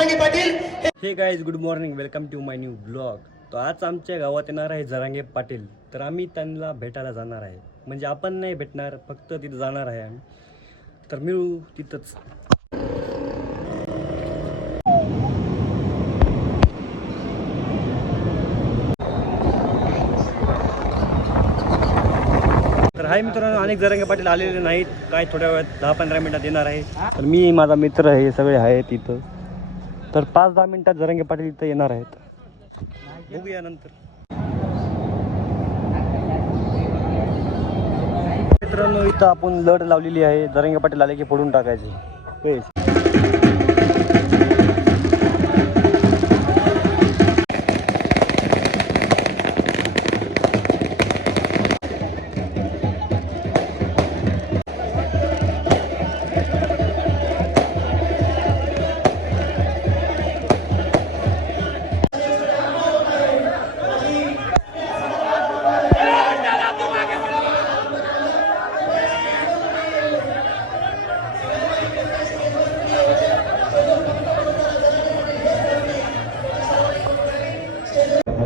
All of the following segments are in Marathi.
Jarange Patil. Hey guys, good morning, welcome to my new blog. तर आज आमच्या गावात येणार आहे जरांगे पाटील. तर आम्ही त्यांना भेटायला जाणार आहे. म्हणजे आपण नाही भेटणार, फक्त तिथं जाणार आहे आम्ही. तर मिळू तिथंच. तर हाय मित्रांनो, अनेक जरांगे पाटील आलेले नाहीत. काय थोड्या वेळात 10-15 मिनिटात येणार आहे. तर मी, माझा मित्र, हे सगळे आहेत इथं. तर 5-10 मिनिटात जरांगे पाटील इथं येणार आहेत. बघूया नंतर. मित्रांनो, इथं आपण लढ लावलेली आहे. जरांगे पाटील आले की फोडून टाकायचे.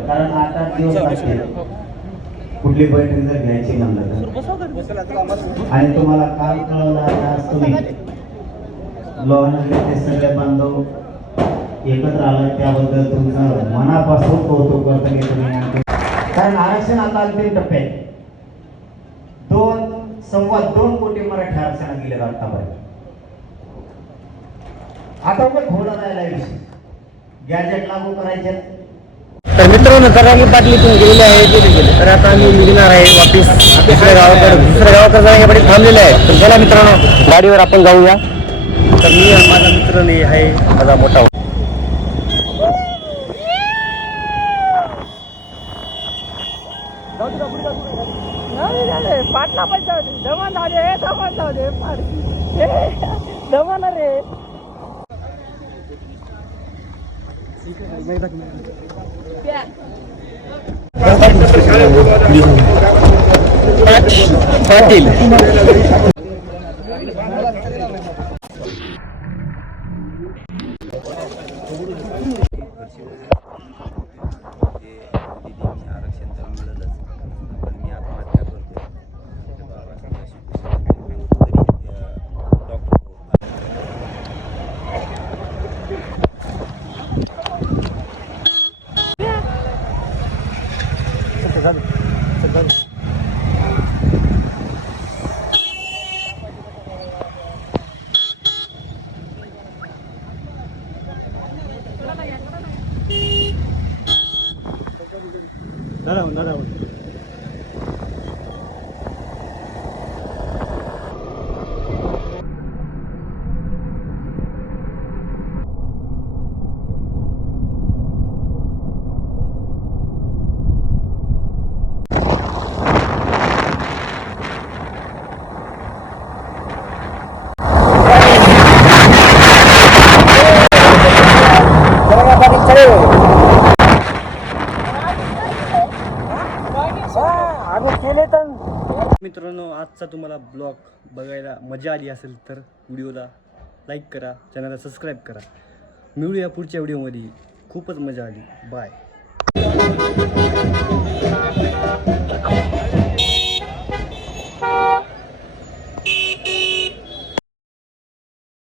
कारण 8-8 दिवस लागतील कुठली बैठक जर घ्यायची म्हणलं तर. आणि तुम्हाला काल कळलं आज तुम्ही लोणावळ्याचे सगळे बांधव एकत्र आला त्याबद्दल तुमचं मनापासून कौतुक करतो की तुम्ही. कारण आरक्षण आता अंतिम टप्प्यात 2.2 कोटी मराठी आरक्षण दिले आतापर्यंत. आता पण थोडा राहिला विषय गॅजेट लागू करायचे. तर मित्रांनो, जरांगे पाटील इथून गेलेले आहे. तर आता आम्ही निघणार आहे वापिस दुसऱ्या गावाकडे जरांगे पाटील थांबलेले आहे. तर चला मित्रांनो, गाडीवर आपण जाऊया. तर मी, माझा मित्र नाही आहे, माझा मोठा पाटला पण जाऊ दे, दमन जाऊ दे, दमन जाऊ दे, दमन रे. पाटील दादा मित्रांनो, आजचा तुम्हाला ब्लॉग बघायला मजा आली असेल तर व्हिडिओला लाईक करा, चॅनलला सबस्क्राईब करा. मिळूया पुढच्या व्हिडिओमध्ये. खूपच मजा आली. बाय.